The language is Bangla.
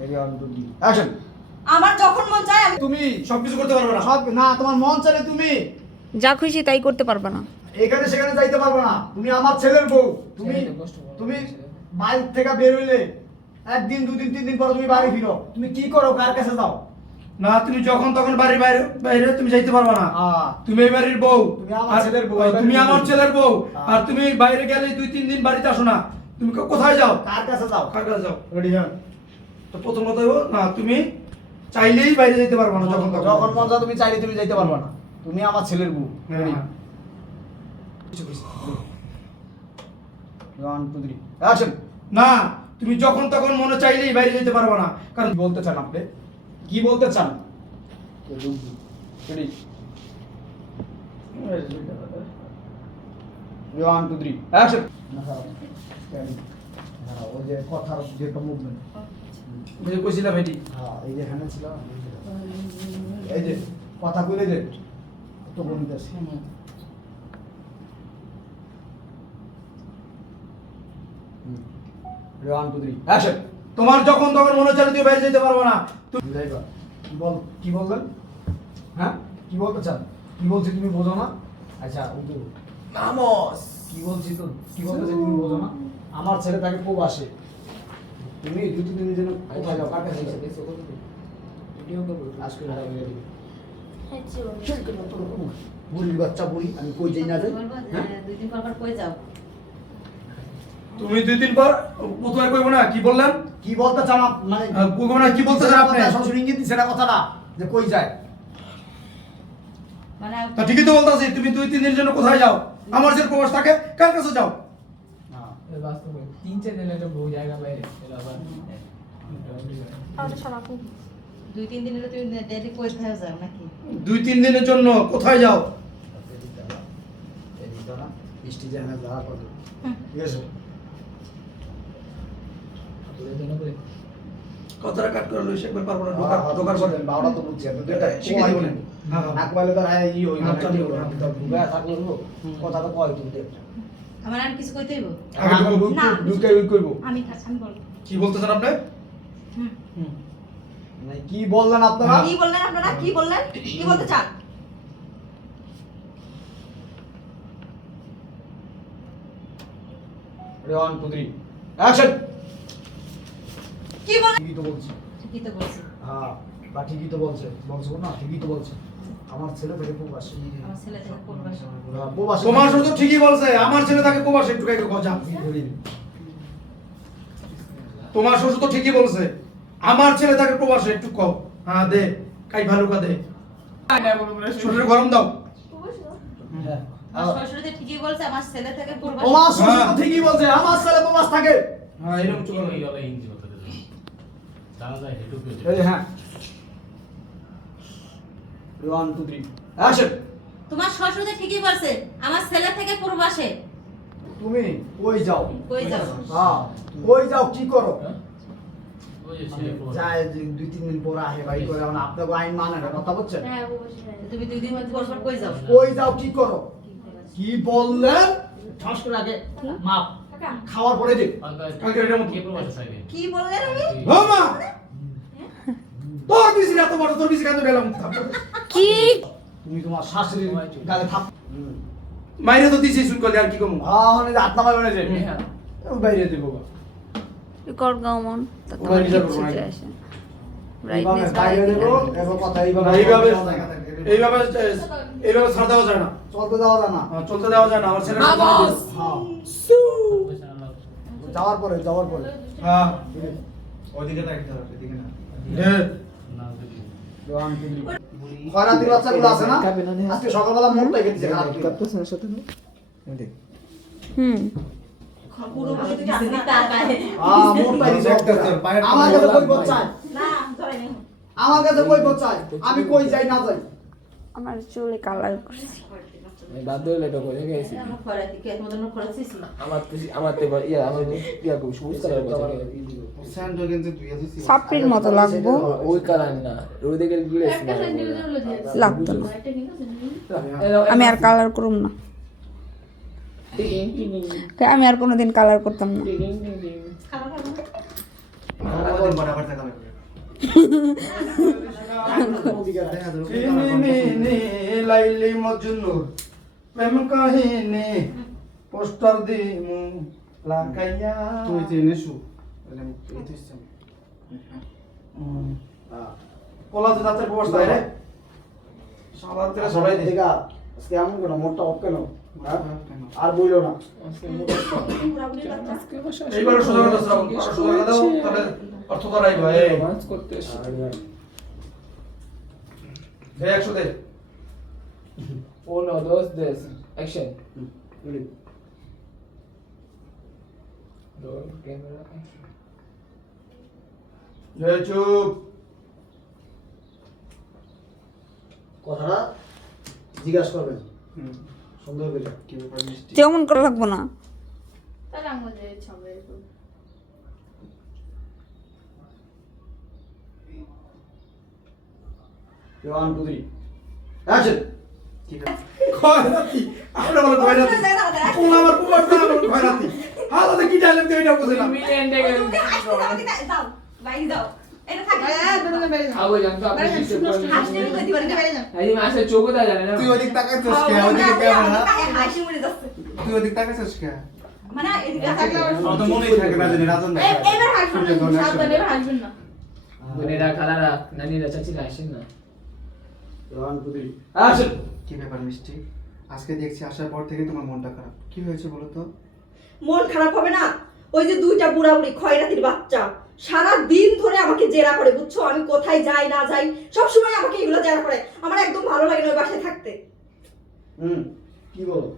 Ready on to the action. আমার যখন মন চায় আমি তুমি সবকিছু করতে পারবে না। সব না, তোমার মন চাইলে তুমি যা খুশি তাই করতে পারবে না। এখানে সেখানে যাইতে পারবে না। তুমি আমার ছেলের বউ। তুমি তুমি বাইরে থেকে বের হইলে একদিন দুদিন তিন দিন পর তুমি বাড়ি ফিরো। তুমি কি করো, কার কাছে যাও? না, তুমি যখন তখন বাড়ির বাইরে বাইরে তুমি যাইতে পারবে না। তুমি এই বাড়ির বউ, তুমি আমার ছেলের বউ, তুমি আমার ছেলের বউ। আর তুমি বাইরে গেলে 2-3 দিন বাড়িতে আসো না। তুমি কোথায় যাও? কার কাছে যাও? কার কাছে যাও? রেডি হন। তো প্রথম কথা হলো না, তুমি চাইলেই বাইরে যেতে পারবে না। যখন তখন যখন মন চায় তুমি চাইলে তুমি যাইতে পারবে না। তুমি আমার ছেলের বউ। রেডি হ্যাঁ। 1 2 3 অ্যাকশন। না, তুমি যখন তখন মনে চাইলেই বাইরে যেতে পারবে না। কারণ কি বলতে চান আপনি? কি বলতে চান? Ready 1 2 3 action. ওই যে কথার যে একটা মুভমেন্ট, বুঝে কইছিলাম এটি। হ্যাঁ এই যে এখানে ছিল, এই যে কথা কইলে যে তো বলতে আছে। 1 2 3 অ্যাকশন। তোমার যখন তখন মনে চাইলে তুমি বাইরে যেতে পারবে না। তুমি যাইবা। কি বললেন? হ্যাঁ কি বলতে চান? কি বলছি তুমি বোঝো না? আচ্ছা ওই তো নামস কি বলছি, তো কি বলতেছি তুমি বোঝো না? আমার ছেলে তাকে খুব আসে। তুমি দুই তিন দিনের জন্য কোথায় যাও, কার কাছে যাও? ভিডিও করব আজকে না হয়ে যাবে। বুড়ির বাচ্চা বুড়ি, আমি কই যাই না যাই? হ্যাঁ দুই দিন পর কই যাও? তুমি 2 দিন পর কোথায় কইবো না? কি বললাম? কি বলতে চান মানে কইবো না, কি বলতে চান আপনি? শ্বশুর ইঙ্গিত দিছে না কথা না যে কই যায়। মানে তা ঠিকই তো বলতাছি, তুমি 2-3 দিনের জন্য কোথায় যাও? আমার যে প্রবাস থাকে, কার কাছে যাও? বাস্তবে 3-4 দিনের একটা বউ জায়গা বাইরে এলা আবার দুই তিন দিনের তুমি ডেলি কই থাও যাও নাকি? 2-3 দিনের জন্য কোথায় যাও? বৃষ্টি যায় না যা করবে ঠিক আছে। তোদের জন্য করে কথাটা কাট করে লইছে, একবার পারবো না। দোকান করেন বাওড়া তো বুঝছি আপনি দুইটা শিখে কই দিবেন। হ্যাঁ, হ্যাঁ। না কইলে তো আয় ই হই না আচ্ছা, ঠিক ঠিক হবে। আছে। তো বুগা থাকলো কথা তো কই তুমি দেখো। আমার আর কিছু কইতে হইব? আগে ঢুকো। না। ঢুকে উই করব। আমি বলবো। কি বলতে চান আপনি? মানে কি বললেন আপনারা? কি বললেন আপনারা? কি বললেন? কি বলতে চান? রেওয়ান পুত্রী অ্যাকশন। কি বলেন? ঠিকই তো বলছি। ঠিকই তো বলছি। হ্যাঁ বা ঠিকই তো বলছে না, ঠিকই তো বলছে। আমার ছেলে থেকে প্রবাসী। আমার ছেলে থেকে প্রবাসী। প্রবাসী তোমার শুধু ঠিকই বলছে, আমার ছেলে তাকে প্রবাসে একটু কাইকে কথা। তোমার শ্বশুর তো ঠিকই বলছে, আমার ছেলে তাকে প্রবাসে একটু কও। হ্যাঁ দে, কাই ভালুকা দে। শ্বশুরে গরম দাও। হ্যাঁ আমার শ্বশুর যে ঠিকই বলছে আমার ছেলে থেকে প্রবাসী। তোমার শ্বশুর তো ঠিকই বলছে, আমার ছেলে প্রবাস থাকে। হ্যাঁ এরকম চলো। এইভাবে হিন্দি কথা জানা যায় হেটুকু এই হ্যাঁ 1 2 3 অ্যাকশন। তোমার শ্বশুর যে ঠিকই বলছে আমার ছেলে থেকে প্রবাসে। তুমি কই যাও? কই যাও? হ্যাঁ কই যাও, কি করো? ওই যে ছেলে প্রবাসী। যায় যে 2-3 দিন পর আহে বাড়ি করে, মানে আপনাকে আইন মানে না, কথা বলছেন? হ্যাঁ তুমি দুই দিন পর পর কই যাও? কই যাও, কি করো? কি বললেন? ঠাস করে আগে মাপ খাওয়ার পরে দিন। কালকে এটার মতো কে প্রবাসে থাকে? কি বললেন আমি? ও মা, তোর বিসি এত বড়, তোর বিসি কেন গেলাম? কি তুমি তোমার শাশুড়ির গালে থাপ। মাইরে তো দিছি শুন করলে আর কি কমু? হ্যাঁ মানে হাত নামাই মানে যে বাইরে দিব। কর গামন তা ওরা তোমার নিজের কিছু করবো না। যায় আসে এইভাবে ব্রাইটনেস বাইরে দেব, এরকম কথা এইভাবে এইভাবে এইভাবে এইভাবে ছাড় দেওয়া যায় না। চলতে দেওয়া যায় না। হ্যাঁ, চলতে দেওয়া যায় না। আমার ছেলে হ্যাঁ পয়সা আল্লাহ যাওয়ার পরে হ্যাঁ ওইদিকে দেখতে হবে, এদিকে না। না যদি খয়রাতির বাচ্চাগুলো আছে না, আজকে সকালবেলা মনটাই কেটেছে খারাপ করে। হুম পুরো বলে তুই আসবি তাকায়। মনটাই দিছে দেখতেছে, পায়ের আমার কাছে কই বচ্চায়, না ধরে নে। আমার কাছে কই বচ্চায়, আমি কই যাই না যাই। আমার চুলে কালার করছি এই বাদ দিলে এটা করে গেছি আমার খরাতি কে তোমাদের না খরাতিস না। আমার তে ইয়া আমার ইয়া কো সুজ করার কথা স্যান্ডো গেঞ্জি তুই এসেছিস। সাপড়ির মতো লাগবো ওই কালার না ওই দিকে গ্লেস না লাগতো না আমি আর কালার করব না আমি আর কোনোদিন কালার করতাম না খাবার খাবো না? আমাদের বরাবর থাকা লাগবে। চিনি লাইলি মজনু প্রেম কাহিনী পোস্টার দিমু লাগাইয়া তুই জেনে শু এই তো ইসলাম পোলাতে দাঁতের ব্যবস্থা রে সালাদ থেকে সরাই দে দেখা আজকে এমন কেন মোটটা অফ কেন হ্যাঁ? আর বইলো না এইবার সোজা কথা শ্রাবণ সোজা কথা দাও তাহলে অর্থ করাই ভাই রোমান্স করতে এসে। এই 100 দে 1, 2, 3, action. Roll camera, action. এই চুপ কথাটা জিজ্ঞাসা করবেন সুন্দর করে কি ব্যাপার মিষ্টি তেমন করা লাগবো না। তাহলে আমাদের ছবে ওয়ান টু থ্রি অ্যাকশন কি ব্যাপার খয়রাতি আমরা বলে খয়রাতি কোন আমার কুমার না আমার খয়রাতি হালাতে কি ডায়লগ দেই এটা বুঝে না Million টাকা যাও বাইরে যাও এটা থাকে আগে জানতো আপনি সিস্টেম হাসি মুখে করেন। দিবেন বাইরে যাও এই মাসে চোখও দেয় জানে না। তুই ওদিক তাকাইছিস কে ওদিকে ক্যামেরা হাসি মুখে যাচ্ছে তুই ওদিক তাকাইছিস কে মানে এদিকে থাকলে আমার তো মনেই থাকে না জানি রাজন দেখ এবার হাসবেন না সাবধানে এবার হাসবেন না বোনেরা খালারা নানিরা চাচিরা আসেন না। ওয়ান টু থ্রি অ্যাকশন কি ব্যাপার মিষ্টি আজকে দেখছি আসার পর থেকে তোমার মনটা খারাপ কি হয়েছে বলো তো মন খারাপ হবে না? ওই যে দুইটা বুড়াবুড়ি খয়রাতির বাচ্চা সারা দিন ধরে আমাকে জেরা করে, বুঝছো? আমি কোথায় যাই না যাই সবসময় আমাকে এগুলো জেরা করে। আমার একদম ভালো লাগে না ওই বাসায় থাকতে। কি বলো